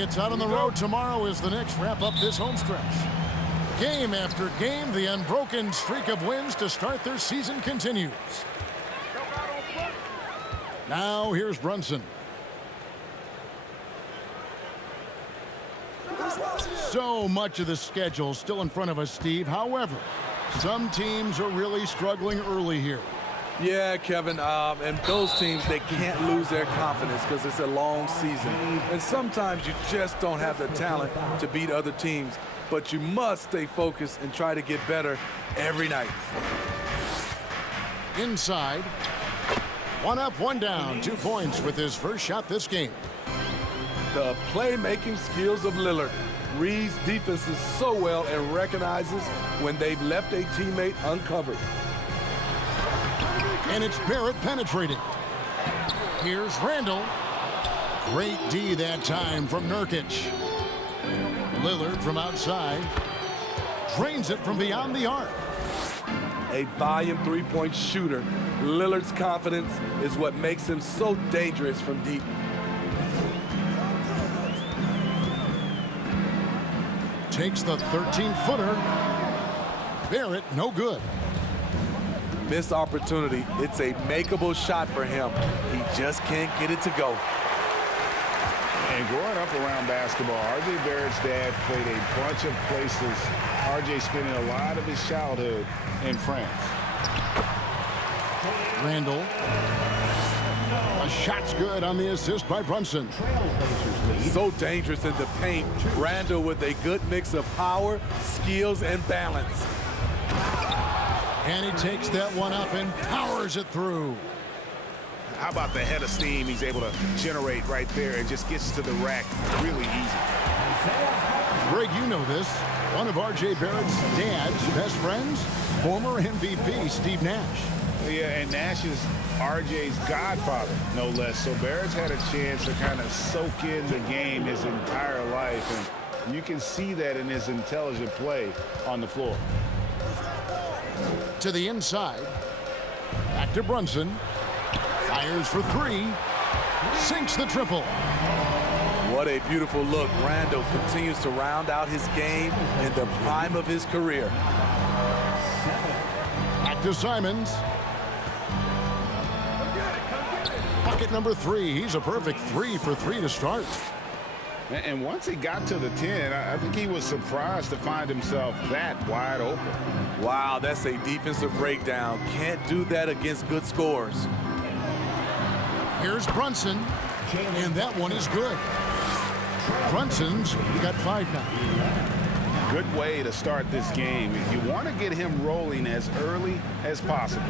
It's out on the road tomorrow as the Knicks wrap up this home stretch. Game after game, the unbroken streak of wins to start their season continues. Now here's Brunson. So much of the schedule still in front of us, Steve. However, some teams are really struggling early here. Yeah, Kevin, and those teams, they can't lose their confidence because it's a long season. And sometimes you just don't have the talent to beat other teams. But you must stay focused and try to get better every night. Inside. 1 up, 1 down. 2 points with his first shot this game. The playmaking skills of Lillard. Reads defenses so well and recognizes when they've left a teammate uncovered. And it's Barrett penetrating. Here's Randall. Great D that time from Nurkic. Lillard from outside. Drains it from beyond the arc. A volume three-point shooter. Lillard's confidence is what makes him so dangerous from deep. Takes the 13-footer. Barrett, no good. Missed opportunity. It's a makeable shot for him. He just can't get it to go. And growing up around basketball, R.J. Barrett's dad played a bunch of places. R.J. spending a lot of his childhood in France. Randall. A shot's good on the assist by Brunson. So dangerous in the paint. Randall with a good mix of power, skills, and balance. And he takes that one up and powers it through. How about the head of steam he's able to generate right there and just gets to the rack really easy. Greg, you know this. One of R.J. Barrett's dad's best friends, former MVP Steve Nash. Yeah, and Nash is R.J.'s godfather, no less. So Barrett's had a chance to kind of soak in the game his entire life, and you can see that in his intelligent play on the floor. To the inside. Back to Brunson. Fires for 3. Sinks the triple. What a beautiful look. Randall continues to round out his game in the prime of his career. Back to Simons. Bucket number 3. He's a perfect 3 for 3 to start. And once he got to the 10, I think he was surprised to find himself that wide open. Wow, that's a defensive breakdown. Can't do that against good scores. Here's Brunson, and that one is good. Brunson's got 5 now. Good way to start this game. You want to get him rolling as early as possible.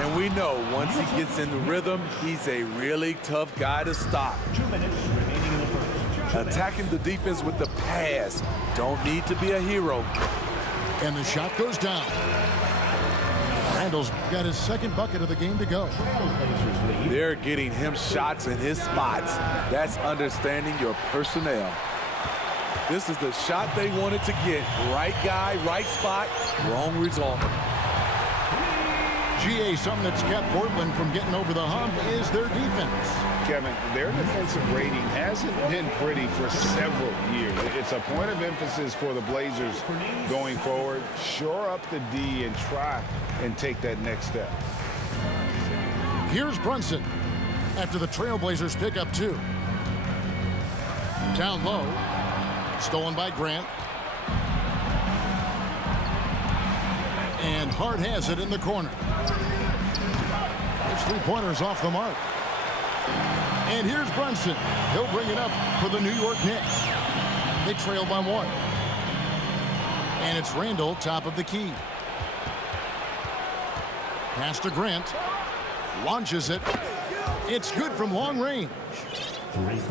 And we know once he gets in the rhythm, he's a really tough guy to stop. 2 minutes remaining in the first. Attacking the defense with the pass. Don't need to be a hero. And the shot goes down. Randall's got his 2nd bucket of the game to go. They're getting him shots in his spots. That's understanding your personnel. This is the shot they wanted to get. Right guy, right spot, wrong result. GA, something that's kept Portland from getting over the hump is their defense. Kevin, their defensive rating hasn't been pretty for several years. It's a point of emphasis for the Blazers going forward. Shore up the D and try and take that next step. Here's Brunson after the Trailblazers pick up 2. Down low. Stolen by Grant. And Hart has it in the corner. His 3-pointers off the mark. And here's Brunson. He'll bring it up for the New York Knicks. They trail by 1. And it's Randall, top of the key. Pass to Grant. Launches it. It's good from long range.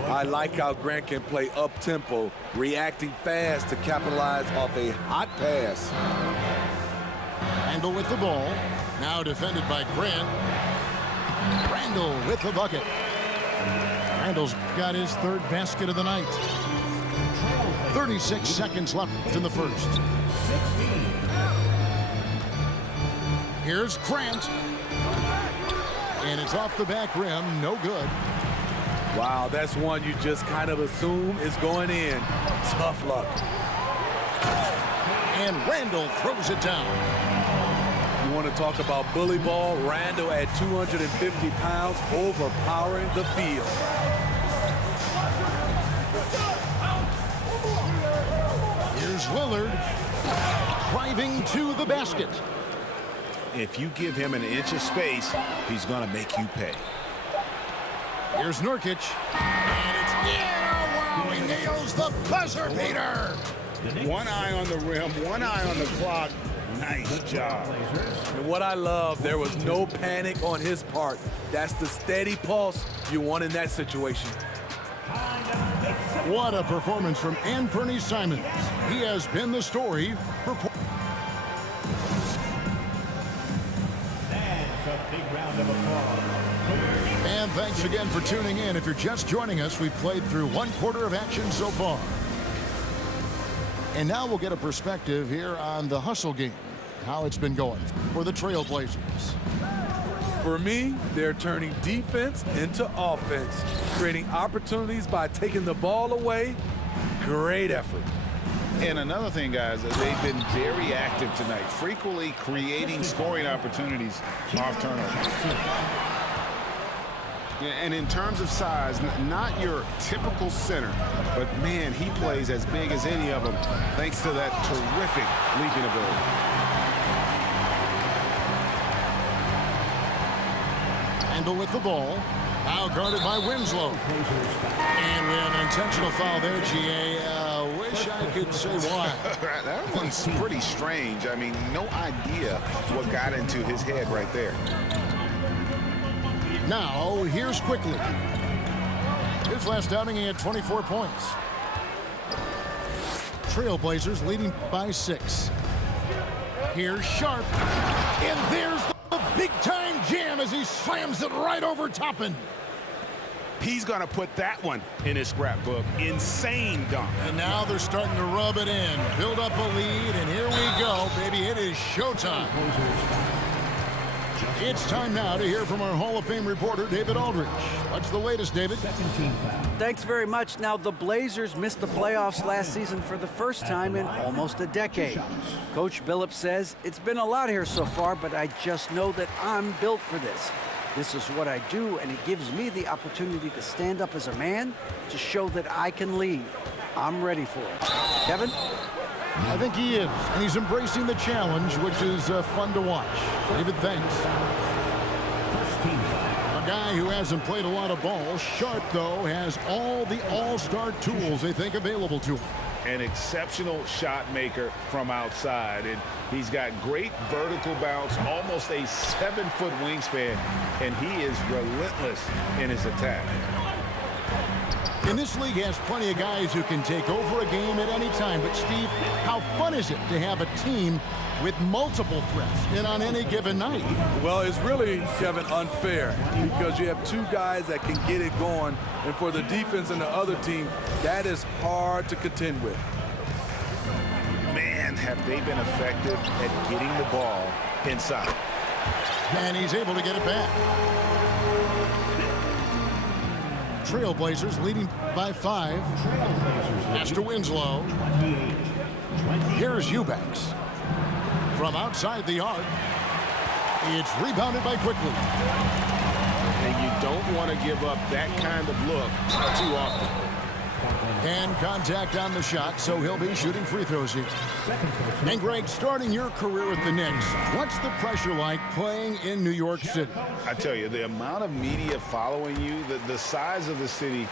I like how Grant can play up-tempo, reacting fast to capitalize off a hot pass. Randall with the ball. Now defended by Grant. Randall with the bucket. Randall's got his 3rd basket of the night. 36 seconds left in the first. Here's Grant. And it's off the back rim. No good. Wow, that's one you just kind of assume is going in. Tough luck. And Randall throws it down. You want to talk about bully ball? Randall at 250 pounds, overpowering the field. Here's Lillard driving to the basket. If you give him an inch of space, he's going to make you pay. Here's Nurkic. And it's wow, he nails the buzzer beater. One eye on the rim, one eye on the clock. Nice job. And what I love, there was no panic on his part. That's the steady pulse you want in that situation. What a performance from Anthony Simons. He has been the story for And thanks again for tuning in. If you're just joining us, we've played through 1/4 of action so far. And now we'll get a perspective here on the hustle game, how it's been going for the Trailblazers. For me, they're turning defense into offense, creating opportunities by taking the ball away. Great effort. And another thing, guys, they've been very active tonight, frequently creating scoring opportunities off turnovers. And in terms of size, not your typical center, but man, he plays as big as any of them thanks to that terrific leaping ability. Randall with the ball. Now guarded by Winslow. And we have an intentional foul there, GA. Wish I could say why. That one's pretty strange. I mean, no idea what got into his head right there. Now, here's Quickly. His last outing, he had 24 points. Trailblazers leading by 6. Here's Sharp. And there's the big-time jam as he slams it right over Toppin. He's going to put that one in his scrapbook. Insane dunk. And now they're starting to rub it in. Build up a lead, and here we go, baby. It is showtime. It's time now to hear from our Hall of Fame reporter, David Aldridge. What's the latest, David? Thanks very much. Now, the Blazers missed the playoffs last season for the first time in almost a decade. Coach Billups says, it's been a lot here so far, but I just know that I'm built for this. This is what I do, and it gives me the opportunity to stand up as a man to show that I can lead. I'm ready for it. Kevin? I think he is, and he's embracing the challenge, which is fun to watch. David, thanks. A guy who hasn't played a lot of ball. Sharp, though, has all the all-star tools they think available to him. An exceptional shot maker from outside, and he's got great vertical bounce, almost a 7-foot wingspan, and he is relentless in his attack. And this league has plenty of guys who can take over a game at any time. But, Steve, how fun is it to have a team with multiple threats and on any given night? Well, it's really, Kevin, unfair because you have two guys that can get it going. And for the defense and the other team, that is hard to contend with. Man, have they been effective at getting the ball inside. And he's able to get it back. Trailblazers leading by 5. Pass to Winslow. Here's Eubanks. From outside the arc. It's rebounded by Quickly. And you don't want to give up that kind of look too often. And contact on the shot, so he'll be shooting free throws here. And Greg, starting your career with the Knicks, what's the pressure like playing in New York City? I tell you, the amount of media following you, the size of the city,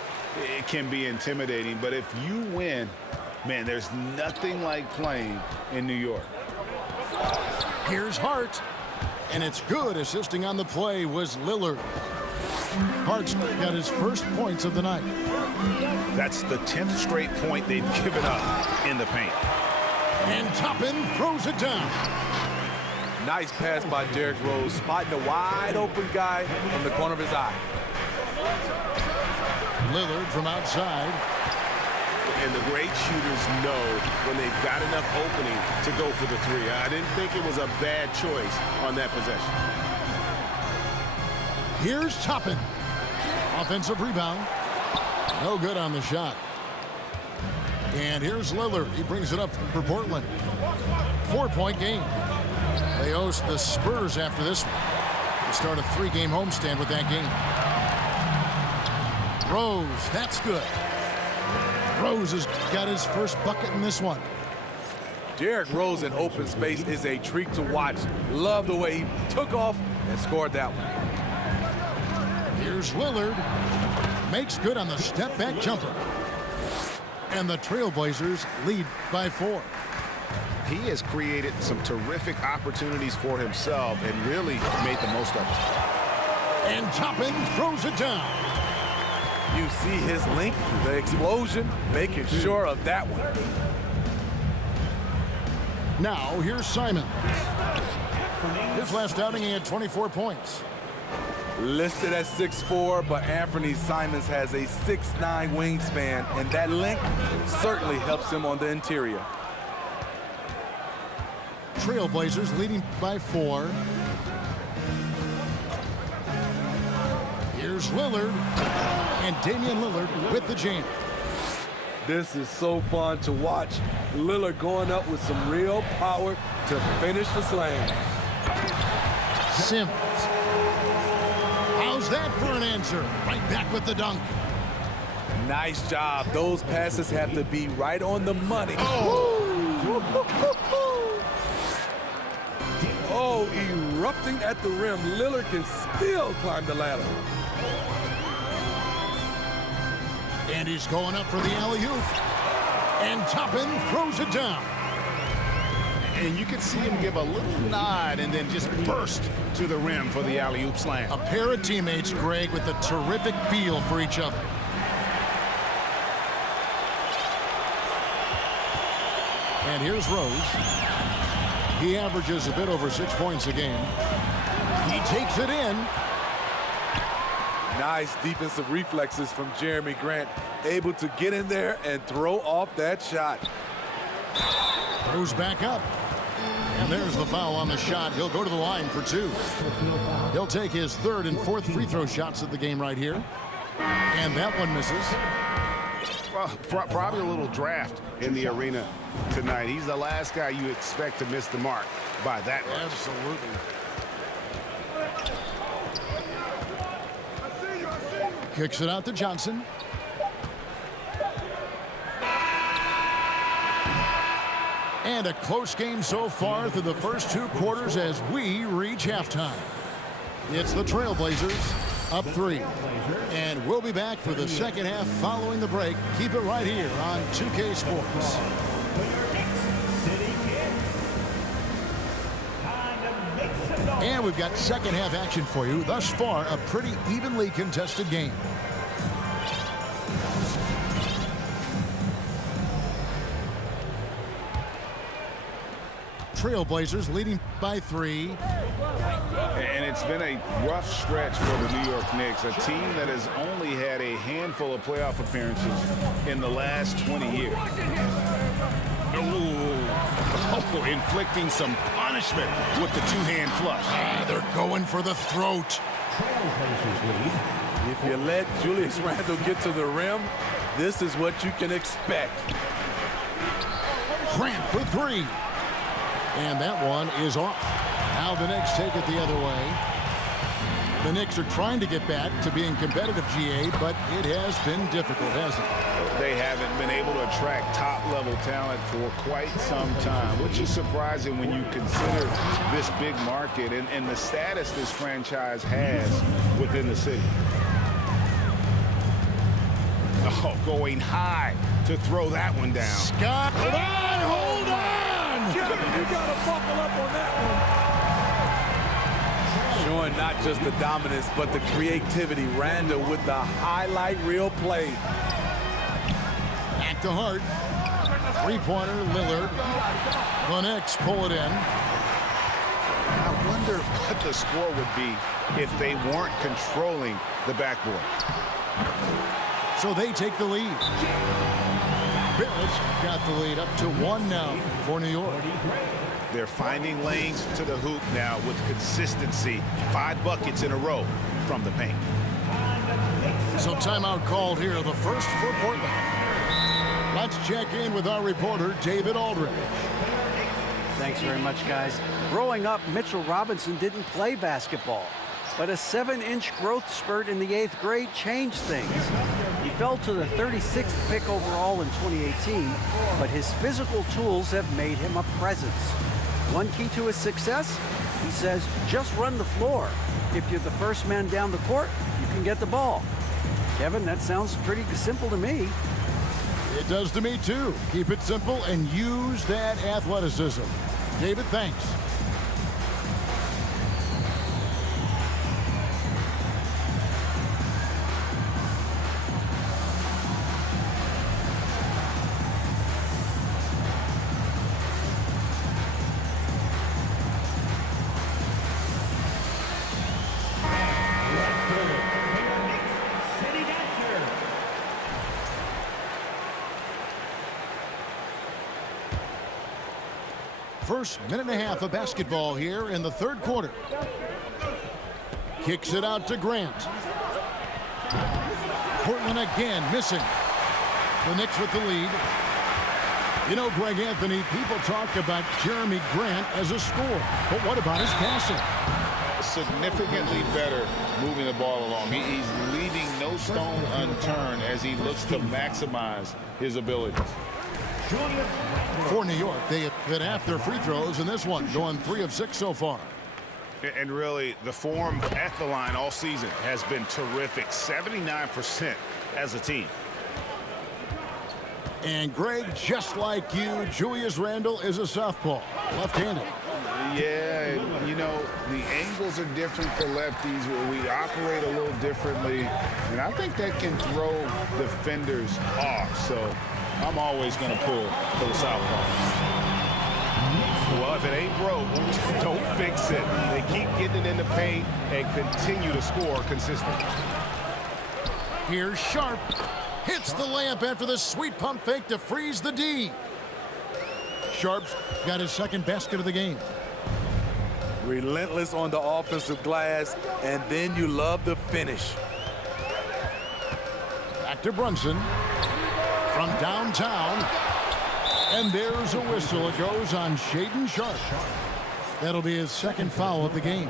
it can be intimidating. But if you win, man, there's nothing like playing in New York. Here's Hart. And it's good. Assisting on the play was Lillard. Hart's got his first points of the night. That's the 10th straight point they've given up in the paint. And Toppin throws it down. Nice pass by Derrick Rose, spotting a wide open guy from the corner of his eye. Lillard from outside. And the great shooters know when they've got enough opening to go for the 3. I didn't think it was a bad choice on that possession. Here's Toppin. Offensive rebound. No good on the shot. And here's Lillard. He brings it up for Portland. 4-point game. They host the Spurs after this one. They start a 3-game homestand with that game. Rose, that's good. Rose has got his first bucket in this one. Derrick Rose in open space is a treat to watch. Love the way he took off and scored that one. Here's Lillard. Makes good on the step-back jumper. And the Trailblazers lead by 4. He has created some terrific opportunities for himself and really made the most of it. And Toppin throws it down. You see his length, the explosion, making sure of that one. Now, here's Simon. His last outing, he had 24 points. Listed at 6'4", but Anthony Simons has a 6'9" wingspan, and that length certainly helps him on the interior. Trailblazers leading by 4. Here's Lillard. And Damian Lillard with the jam. This is so fun to watch. Lillard going up with some real power to finish the slam. Sims. How's that for an answer? Right back with the dunk. Nice job. Those passes have to be right on the money. Oh, erupting at the rim. Lillard can still climb the ladder. And he's going up for the alley-oop. And Toppin throws it down. And you can see him give a little nod and then just burst to the rim for the alley-oop slam. A pair of teammates, Greg, with a terrific feel for each other. And here's Rose. He averages a bit over 6 points a game. He takes it in. Nice defensive reflexes from Jeremy Grant. Able to get in there and throw off that shot. Goes back up. And there's the foul on the shot. He'll go to the line for 2. He'll take his 3rd and 4th free throw shots of the game right here. And that one misses. Well, probably a little draft in the arena tonight. He's the last guy you expect to miss the mark by that much. Absolutely. Kicks it out to Johnson. And a close game so far through the first 2 quarters as we reach halftime. It's the Trailblazers up 3. And we'll be back for the second half following the break. Keep it right here on 2K Sports. And we've got second half action for you. Thus far, a pretty evenly contested game. Trailblazers leading by 3. And it's been a rough stretch for the New York Knicks, a team that has only had a handful of playoff appearances in the last 20 years. Oh, inflicting some punishment with the 2-hand flush. They're going for the throat. If you let Julius Randle get to the rim, this is what you can expect. Grant for 3. And that one is off. Now the Knicks take it the other way. The Knicks are trying to get back to being competitive, GA, but it has been difficult, hasn't it? They haven't been able to attract top-level talent for quite some time, which is surprising when you consider this big market and the status this franchise has within the city. Oh, going high to throw that one down. Scott, hold on! Kevin, you got to buckle up on that one. Showing not just the dominance, but the creativity. Randle with the highlight reel play. Back to Hart. 3-pointer, Lillard. The Knicks pull it in. I wonder what the score would be if they weren't controlling the backboard. So they take the lead. Barrett's got the lead up to 1 now for New York. They're finding lanes to the hoop now with consistency. 5 buckets in a row from the paint. So timeout called here, the first for Portland. Let's check in with our reporter, David Aldridge. Thanks very much, guys. Growing up, Mitchell Robinson didn't play basketball, but a 7-inch growth spurt in the 8th grade changed things. He fell to the 36th pick overall in 2018, but his physical tools have made him a presence. One key to his success, he says, just run the floor. If you're the first man down the court, you can get the ball. Kevin, that sounds pretty simple to me. It does to me, too. Keep it simple and use that athleticism. David, thanks. First minute and a half of basketball here in the third quarter. Kicks it out to Grant. Portland again missing. The Knicks with the lead. You know, Greg Anthony, people talk about Jeremy Grant as a scorer, but what about his passing? Significantly better moving the ball along. He's leaving no stone unturned as he looks to maximize his abilities. For New York, they have been after their free throws in this one, going 3 of 6 so far. And really, the form at the line all season has been terrific. 79% as a team. And Greg, just like you, Julius Randle is a southpaw, left-handed. Yeah, you know, the angles are different for lefties. We operate a little differently, and I think that can throw defenders off. So I'm always going to pull for the southpaw. Well, if it ain't broke, don't fix it. They keep getting it in the paint and continue to score consistently. Here's Sharp. Hits the layup after the sweet pump fake to freeze the D. Sharp's got his second basket of the game. Relentless on the offensive glass, and then you love the finish. Back to Brunson from downtown. And there's a whistle. It goes on Shaedon Sharp. That'll be his second foul of the game.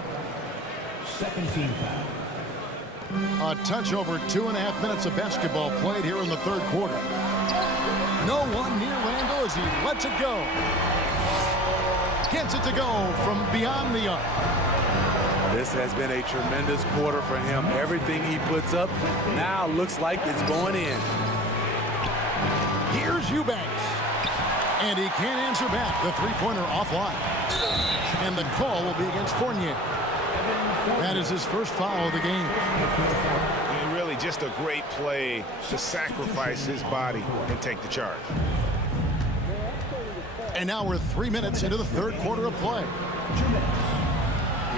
Second team foul. A touch over 2.5 minutes of basketball played here in the third quarter. No one near Randle as he lets it go. Gets it to go from beyond the arc. This has been a tremendous quarter for him. Everything he puts up now looks like it's going in. Here's Eubanks. And he can't answer back. The three-pointer offline. And the call will be against Fournier. That is his first foul of the game. And really just a great play to sacrifice his body and take the charge. And now we're 3 minutes into the third quarter of play.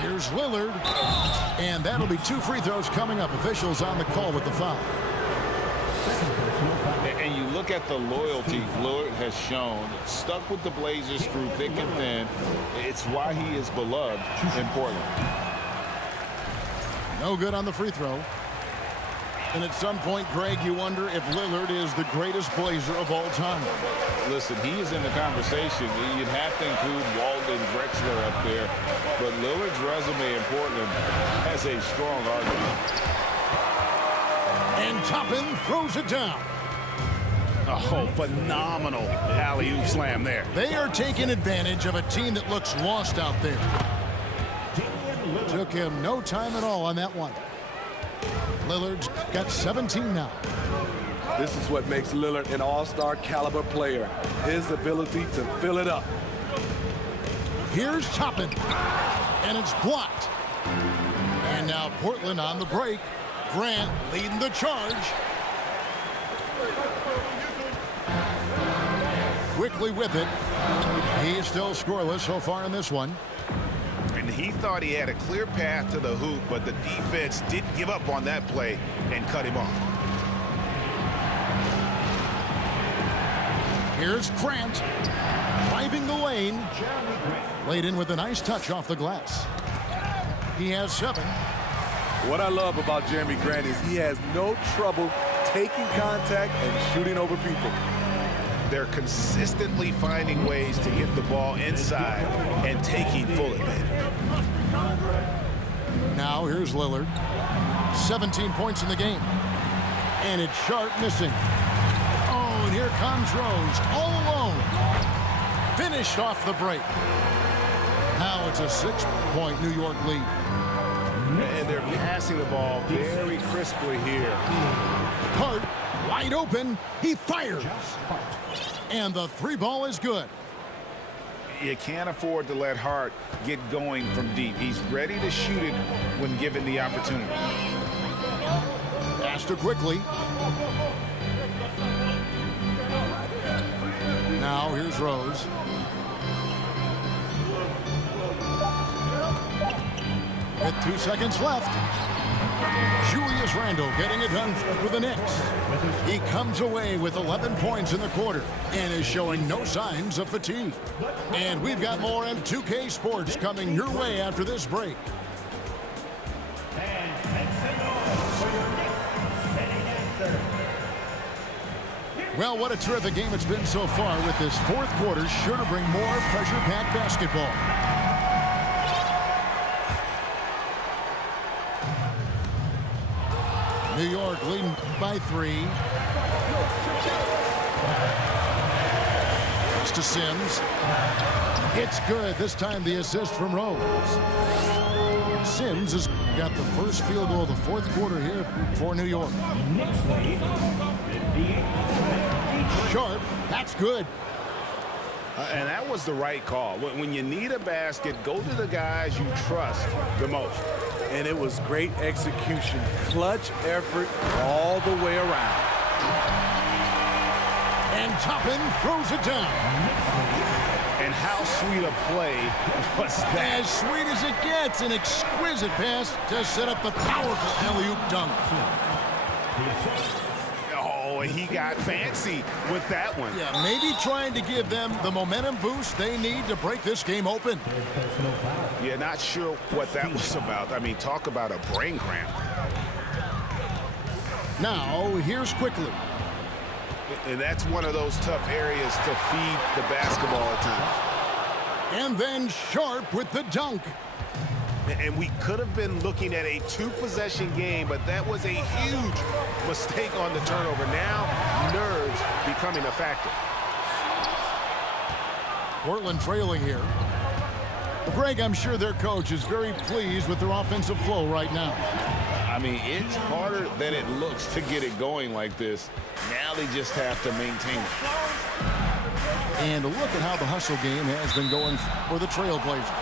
Here's Lillard. And that'll be 2 free throws coming up. Officials on the call with the foul. And you look at the loyalty Lillard has shown, stuck with the Blazers through thick and thin. It's why he is beloved in Portland. No good on the free throw. And at some point, Greg, you wonder if Lillard is the greatest Blazer of all time. Listen, he is in the conversation. You'd have to include Walden, Drexler up there. But Lillard's resume in Portland has a strong argument. And Toppin throws it down. Oh, phenomenal alley-oop slam there. They are taking advantage of a team that looks lost out there. Took him no time at all on that one. Lillard's got 17 now. This is what makes Lillard an all-star caliber player. His ability to fill it up. Here's Toppin. And it's blocked. And now Portland on the break. Grant leading the charge. Quickly with it. He's still scoreless so far in this one. And he thought he had a clear path to the hoop, but the defense didn't give up on that play and cut him off. Here's Grant driving the lane. Laid in with a nice touch off the glass. He has 7. What I love about Jeremy Grant is he has no trouble taking contact and shooting over people. They're consistently finding ways to get the ball inside and taking full advantage. Now here's Lillard. 17 points in the game. And it's Sharp missing. Oh, and here comes Rose all alone. Finished off the break. Now it's a 6-point New York lead. And they're passing the ball very crisply here. Hart wide open. He fires. And the three ball is good. You can't afford to let Hart get going from deep. He's ready to shoot it when given the opportunity. Pass to quickly. Now here's Rose. With 2 seconds left. Julius Randle getting it done for the Knicks. He comes away with 11 points in the quarter and is showing no signs of fatigue. And we've got more on 2K Sports coming your way after this break. Well, what a terrific game it's been so far, with this fourth quarter sure to bring more pressure-packed basketball. New York leading by 3. Pass to Sims. It's good. This time the assist from Rose. Sims has got the first field goal of the fourth quarter here for New York. Sharp, that's good. And that was the right call. When you need a basket, go to the guys you trust the most. And it was great execution. Clutch effort all the way around. And Toppin throws it down. And how sweet a play was that? As sweet as it gets. An exquisite pass to set up the powerful alley-oop dunk. Oh, and he got fancy with that one. Yeah, maybe trying to give them the momentum boost they need to break this game open. Yeah, not sure what that was about. I mean, talk about a brain cramp. Now, here's quickly. And that's one of those tough areas to feed the basketball at times. And then Sharp with the dunk. And we could have been looking at a 2-possession game, but that was a huge mistake on the turnover. Now, nerves becoming a factor. Portland trailing here. Greg, I'm sure their coach is very pleased with their offensive flow right now. I mean, it's harder than it looks to get it going like this. Now they just have to maintain it. And look at how the hustle game has been going for the Trailblazers.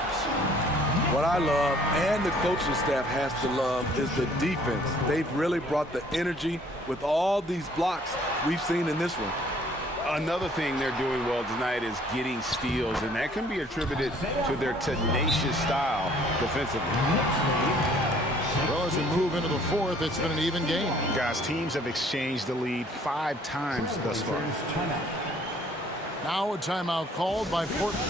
What I love, and the coaching staff has to love, is the defense. They've really brought the energy with all these blocks we've seen in this one. Another thing they're doing well tonight is getting steals, and that can be attributed to their tenacious style defensively. Well, as we move into the fourth, it's been an even game. Guys, teams have exchanged the lead 5 times thus far. Now a timeout called by Portland.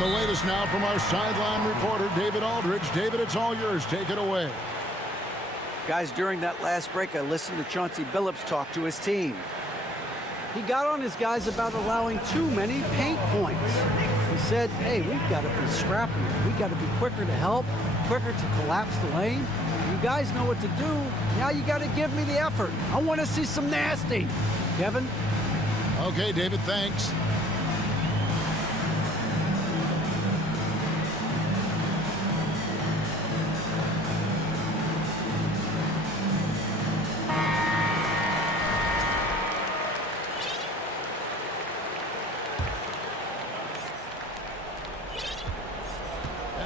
The latest now from our sideline reporter, David Aldridge. David, it's all yours. Take it away. Guys, during that last break, I listened to Chauncey Billups talk to his team. He got on his guys about allowing too many paint points. He said, hey, we've got to be scrappy. We've got to be quicker to help, quicker to collapse the lane. You guys know what to do. Now you got to give me the effort. I want to see some nasty. Kevin? Okay, David, thanks.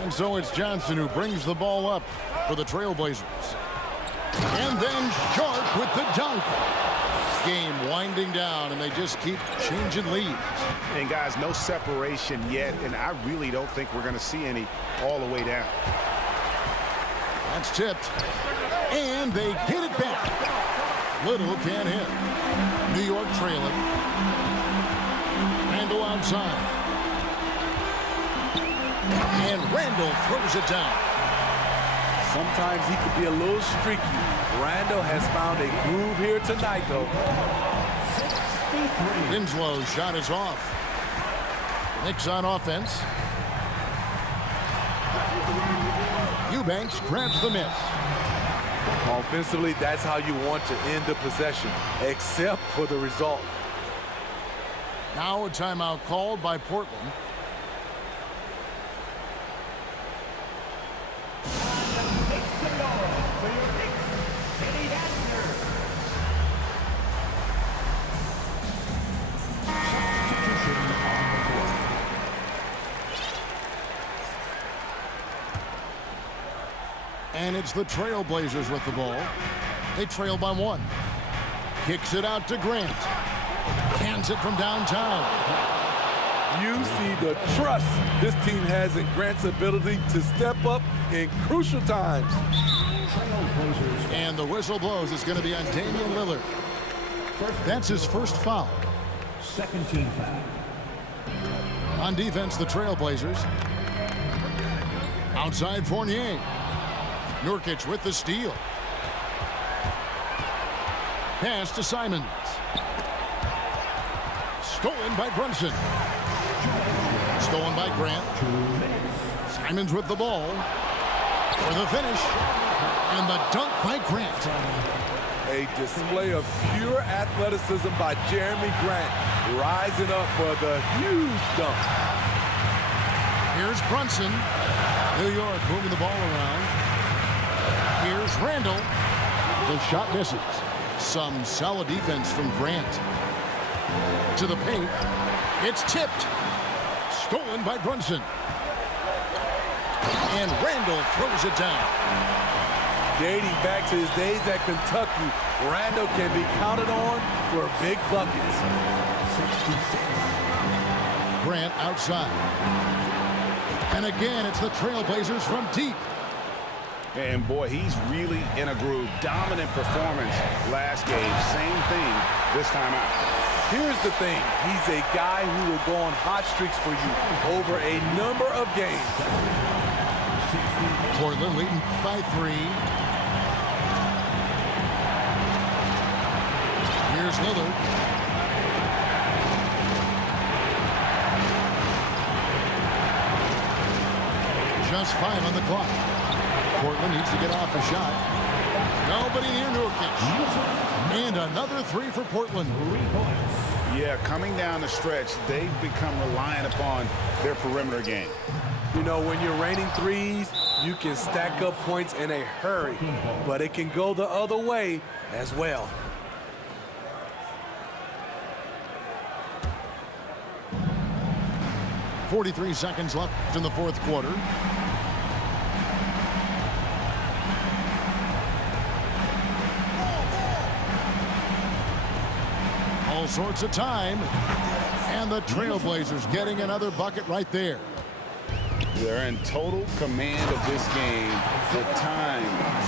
And so it's Johnson who brings the ball up for the Trailblazers. And then Sharp with the dunk. Game winding down, and they just keep changing leads. And guys, no separation yet, and I really don't think we're going to see any all the way down. That's tipped. And they get it back. Little can't hit. New York trailing. Randall outside. And Randall throws it down. Sometimes he could be a little streaky. Randall has found a groove here tonight, though. Winslow's shot is off. Knicks on offense. Eubanks grabs the miss. Offensively, that's how you want to end the possession, except for the result. Now a timeout called by Portland. And it's the Trailblazers with the ball. They trail by 1. Kicks it out to Grant. Hands it from downtown. You see the trust this team has in Grant's ability to step up in crucial times. And the whistle blows. It's going to be on Damian Lillard. That's his first foul. Second team foul. On defense, the Trailblazers. Outside Fournier. Nurkic with the steal. Pass to Simons. Stolen by Brunson. Stolen by Grant. Simons with the ball. For the finish. And the dunk by Grant. A display of pure athleticism by Jeremy Grant, rising up for the huge dunk. Here's Brunson. New York moving the ball around. Here's Randall. The shot misses. Some solid defense from Grant. To the paint. It's tipped. Stolen by Brunson. And Randall throws it down. Dating back to his days at Kentucky, Randall can be counted on for big buckets. Grant outside. And again, it's the Trailblazers from deep. And boy, he's really in a groove. Dominant performance last game. Same thing this time out. Here's the thing. He's a guy who will go on hot streaks for you over a number of games. Portland leading by 3. Here's Lillard. Just 5 on the clock. Portland needs to get off a shot. Nobody near Nurkic. And another 3 for Portland. Yeah, coming down the stretch, they've become reliant upon their perimeter game. You know, when you're raining threes, you can stack up points in a hurry, but it can go the other way as well. .43 seconds left in the fourth quarter. All sorts of time. And the Trailblazers getting another bucket right there. They're in total command of this game. The time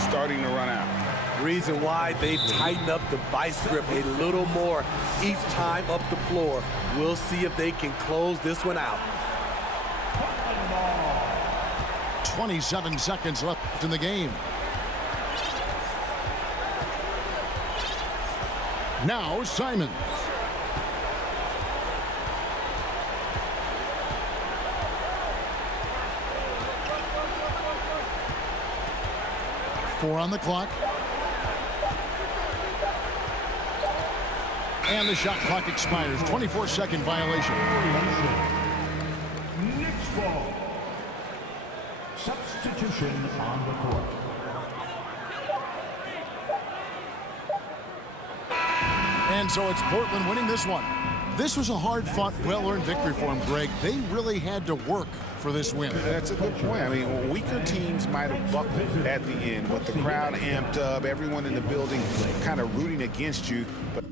starting to run out. Reason why they've tightened up the vice grip a little more each time up the floor. We'll see if they can close this one out. 27 seconds left in the game. Now Simons. Four on the clock. And the shot clock expires. 24-second violation. Knicks ball. Substitution on the court. And so it's Portland winning this one, This was a hard-fought, well-earned victory for them, Greg. They really had to work for this win. That's a good point. I mean, weaker teams might have buckled at the end with the crowd amped up, everyone in the building kind of rooting against you. But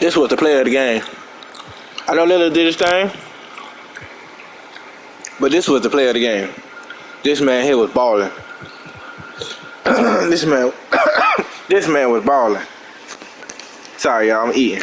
this was the player of the game. I know Lillard did his thing, but this was the player of the game. This man here was balling. This man was balling. Sorry, y'all, I'm eating.